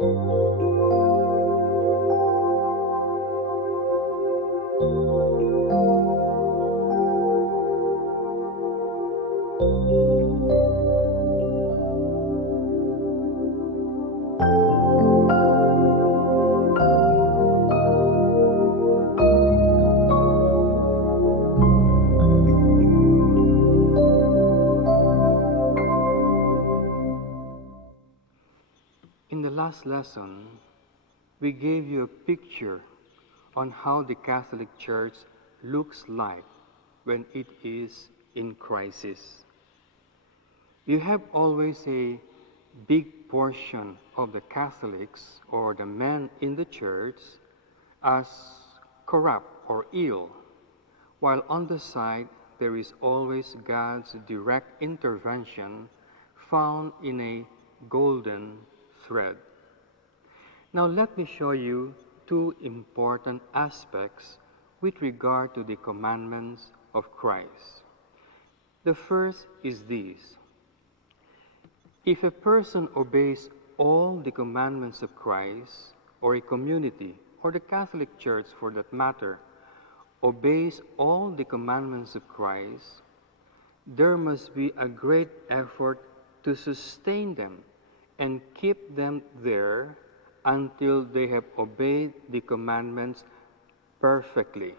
In the last lesson, we gave you a picture on how the Catholic Church looks like when it is in crisis. You have always a big portion of the Catholics or the men in the church as corrupt or ill, while on the side there is always God's direct intervention found in a golden thread. Now let me show you two important aspects with regard to the commandments of Christ. The first is this: if a person obeys all the commandments of Christ, or a community, or the Catholic Church for that matter, obeys all the commandments of Christ, there must be a great effort to sustain them and keep them there until they have obeyed the commandments perfectly.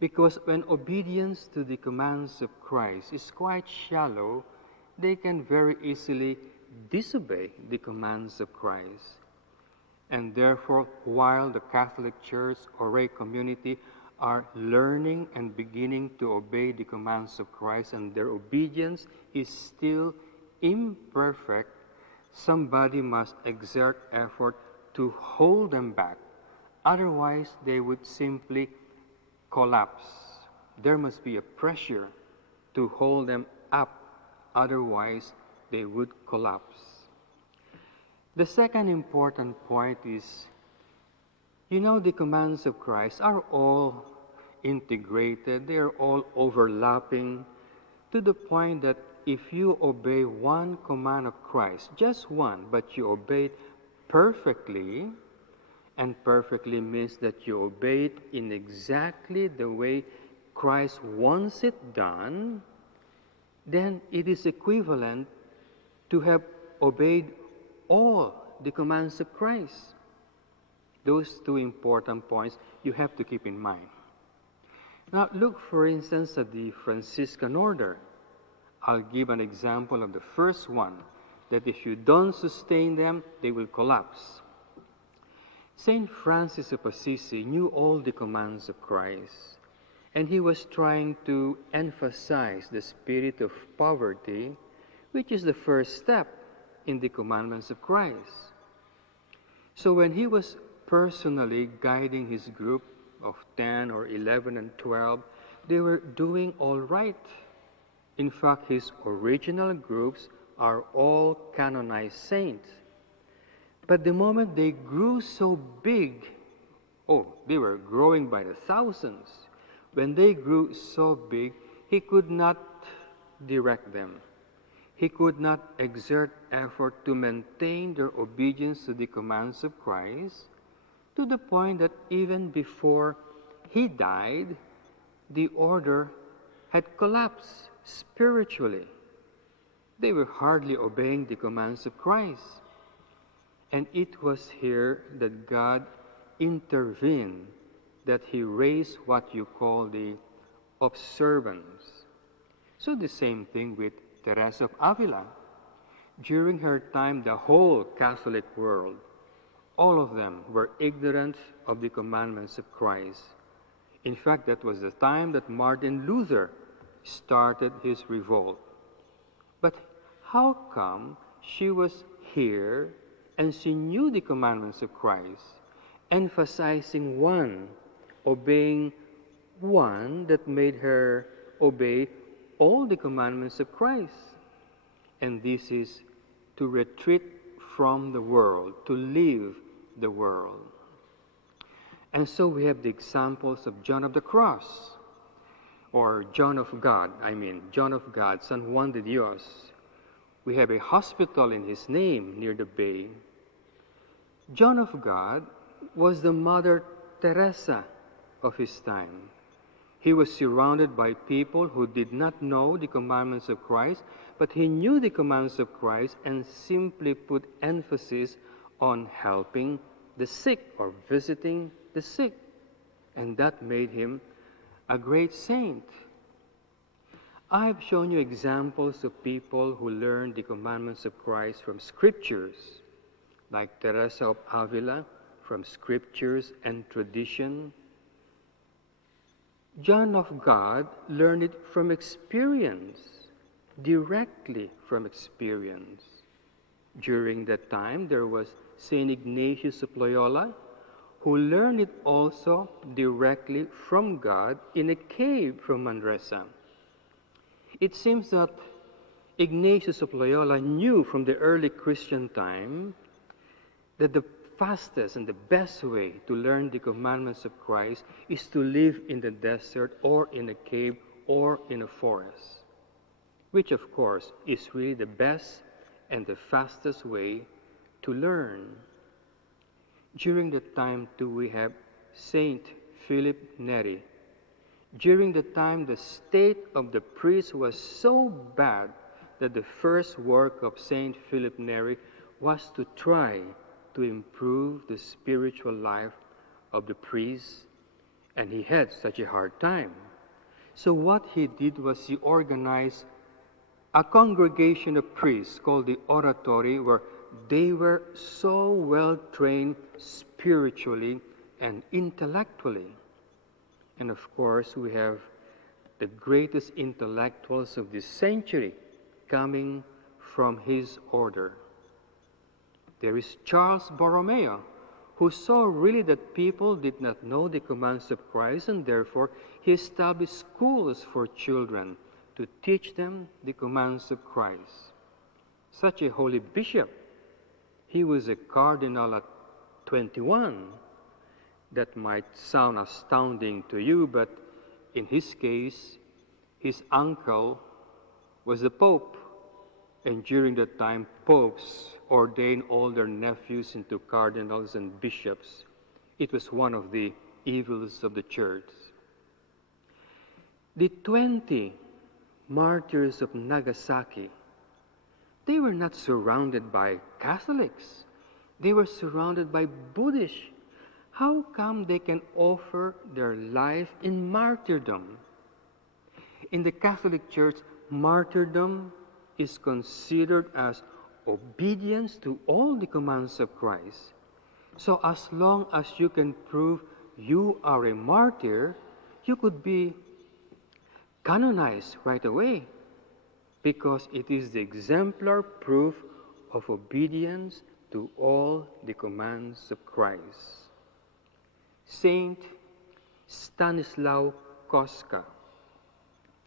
Because when obedience to the commands of Christ is quite shallow, they can very easily disobey the commands of Christ. And therefore, while the Catholic Church or a community are learning and beginning to obey the commands of Christ and their obedience is still imperfect, somebody must exert effort to hold them back. Otherwise, they would simply collapse. There must be a pressure to hold them up. Otherwise, they would collapse. The second important point is, the commands of Christ are all integrated. They are all overlapping to the point that if you obey one command of Christ, just one, but you obey it perfectly, and perfectly means that you obey it in exactly the way Christ wants it done, then it is equivalent to have obeyed all the commands of Christ. Those two important points you have to keep in mind. Now look, for instance, at the Franciscan order. I'll give an example of the first one, that if you don't sustain them, they will collapse. Saint Francis of Assisi knew all the commands of Christ, and he was trying to emphasize the spirit of poverty, which is the first step in the commandments of Christ. So when he was personally guiding his group of 10 or 11 and 12, they were doing all right. In fact, his original groups are all canonized saints. But the moment they grew so big, they were growing by the thousands. When they grew so big, he could not direct them. He could not exert effort to maintain their obedience to the commands of Christ, to the point that even before he died, the order had collapsed spiritually. They were hardly obeying the commands of Christ. And it was here that God intervened, that he raised what you call the observance. So the same thing with Teresa of Avila. During her time, the whole Catholic world, all of them were ignorant of the commandments of Christ. In fact, that was the time that Martin Luther started his revolt. But how come she was here and she knew the commandments of Christ, emphasizing one, obeying one that made her obey all the commandments of Christ? And this is to retreat from the world, to leave the world. And so we have the examples of John of the Cross, or John of God, San Juan de Dios. We have a hospital in his name near the bay. John of God was the Mother Teresa of his time. He was surrounded by people who did not know the commandments of Christ, but he knew the commandments of Christ and simply put emphasis on helping the sick or visiting the sick. And that made him a great saint. I've shown you examples of people who learned the commandments of Christ from scriptures, like Teresa of Avila, from scriptures and tradition. John of God learned it from experience, directly from experience. During that time, there was St. Ignatius of Loyola, who learned it also directly from God in a cave from Manresa. It seems that Ignatius of Loyola knew from the early Christian time that the fastest and the best way to learn the commandments of Christ is to live in the desert or in a cave or in a forest, which of course is really the best and the fastest way to learn. During that time too, we have Saint Philip Neri. During the time, the state of the priest was so bad that the first work of Saint Philip Neri was to try to improve the spiritual life of the priests, and he had such a hard time. So what he did was he organized a congregation of priests called the Oratory, where they were so well trained spiritually and intellectually. And of course, we have the greatest intellectuals of this century coming from his order. There is Charles Borromeo, who saw really that people did not know the commands of Christ, and therefore he established schools for children to teach them the commands of Christ. Such a holy bishop. He was a cardinal at 21. That might sound astounding to you, but in his case, his uncle was the Pope. And during that time, popes ordained all their nephews into cardinals and bishops. It was one of the evils of the church. The 20 martyrs of Nagasaki, they were not surrounded by Catholics. They were surrounded by Buddhists. How come they can offer their life in martyrdom? In the Catholic Church, martyrdom is considered as obedience to all the commands of Christ. So as long as you can prove you are a martyr, you could be canonized right away, because it is the exemplar proof of obedience to all the commands of Christ. Saint Stanislaw Kostka.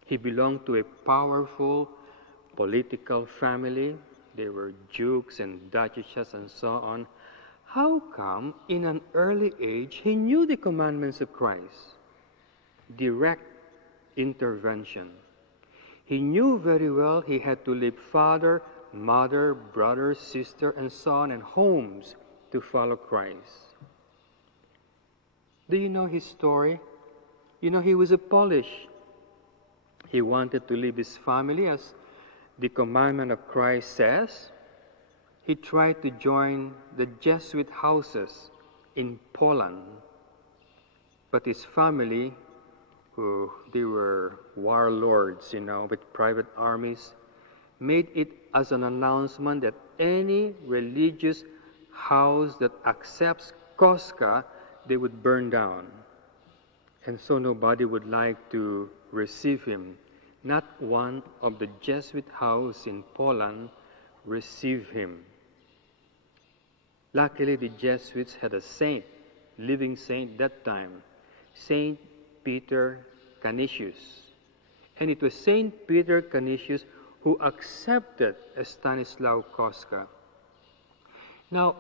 He belonged to a powerful political family. They were dukes and duchesses and so on. How come in an early age he knew the commandments of Christ? Direct intervention. He knew very well he had to leave father, mother, brother, sister, and son and homes to follow Christ. Do you know his story? You know, he was a Polish. He wanted to leave his family as the commandment of Christ says. He tried to join the Jesuit houses in Poland. But his family, they were warlords, with private armies, made it as an announcement that any religious house that accepts Kostka, they would burn down. And so nobody would like to receive him. Not one of the Jesuit houses in Poland received him. Luckily, the Jesuits had a saint, living saint that time, Saint Peter Canisius. And it was Saint Peter Canisius who accepted Stanislaw Kostka. Now,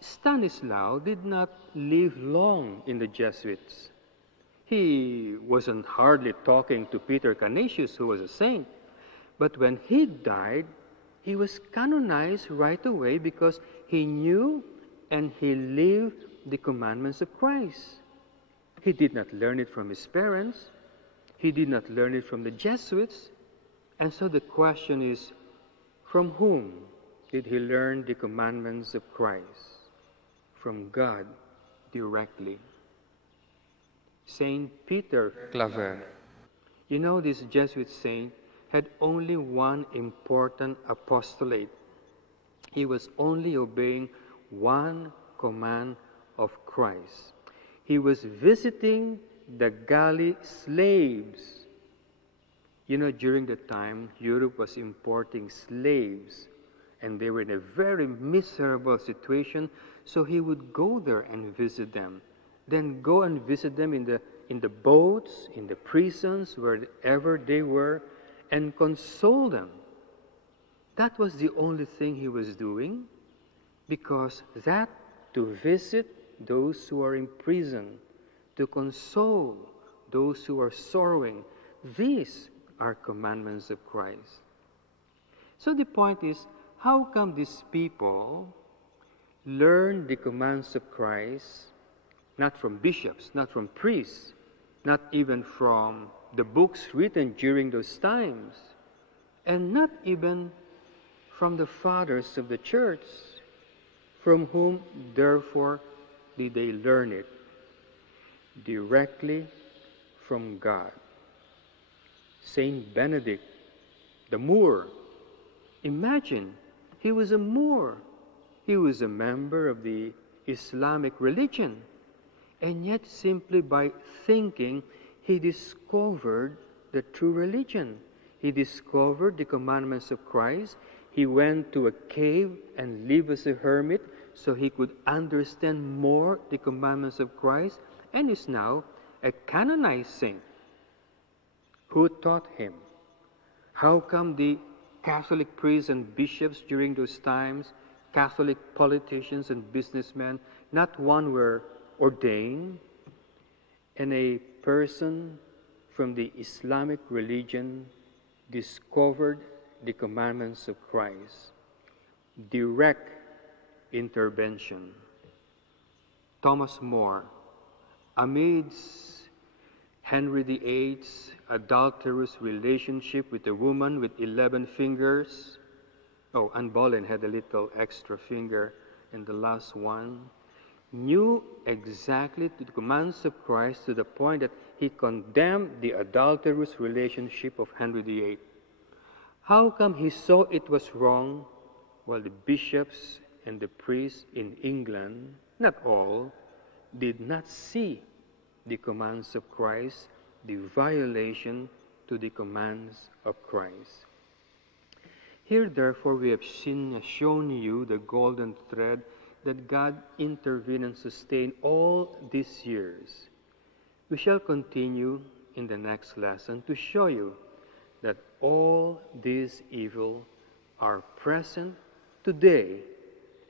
Stanislaw did not live long in the Jesuits. He wasn't hardly talking to Peter Canisius, who was a saint. But when he died, he was canonized right away because he knew and he lived the commandments of Christ. He did not learn it from his parents. He did not learn it from the Jesuits. And so the question is, from whom did he learn the commandments of Christ? From God directly. Saint Peter Claver. You know, this Jesuit saint had only one important apostolate. He was only obeying one command of Christ. He was visiting the galley slaves. You know, during the time, Europe was importing slaves, and they were in a very miserable situation, so he would go there and visit them. Then go and visit them in the boats, in the prisons, wherever they were, and console them. That was the only thing he was doing, because that, to visit those who are in prison, to console those who are sorrowing, these are commandments of Christ. So the point is, how come these people learn the commands of Christ not from bishops, not from priests, not even from the books written during those times, and not even from the fathers of the church, from whom, therefore, did they learn it? Directly from God. Saint Benedict, the Moor. Imagine, he was a Moor. He was a member of the Islamic religion. And yet, simply by thinking, he discovered the true religion. He discovered the commandments of Christ. He went to a cave and lived as a hermit so he could understand more the commandments of Christ, and is now a canonized saint. Who taught him? How come the Catholic priests and bishops during those times, Catholic politicians and businessmen, not one were ordained, and a person from the Islamic religion discovered the commandments of Christ? Direct intervention. Thomas More, amidst Henry VIII's adulterous relationship with a woman with 11 fingers, Anne Boleyn had a little extra finger in the last one, knew exactly the commands of Christ to the point that he condemned the adulterous relationship of Henry VIII. How come he saw it was wrong, while the bishops and the priests in England, not all, did not see the commands of Christ, the violation to the commands of Christ? Here, therefore, we have shown you the golden thread that God intervened and sustained all these years. We shall continue in the next lesson to show you that all these evils are present today,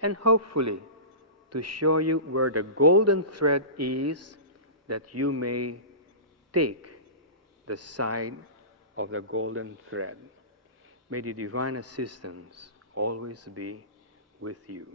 and hopefully to show you where the golden thread is, that you may take the side of the golden thread. May the divine assistance always be with you.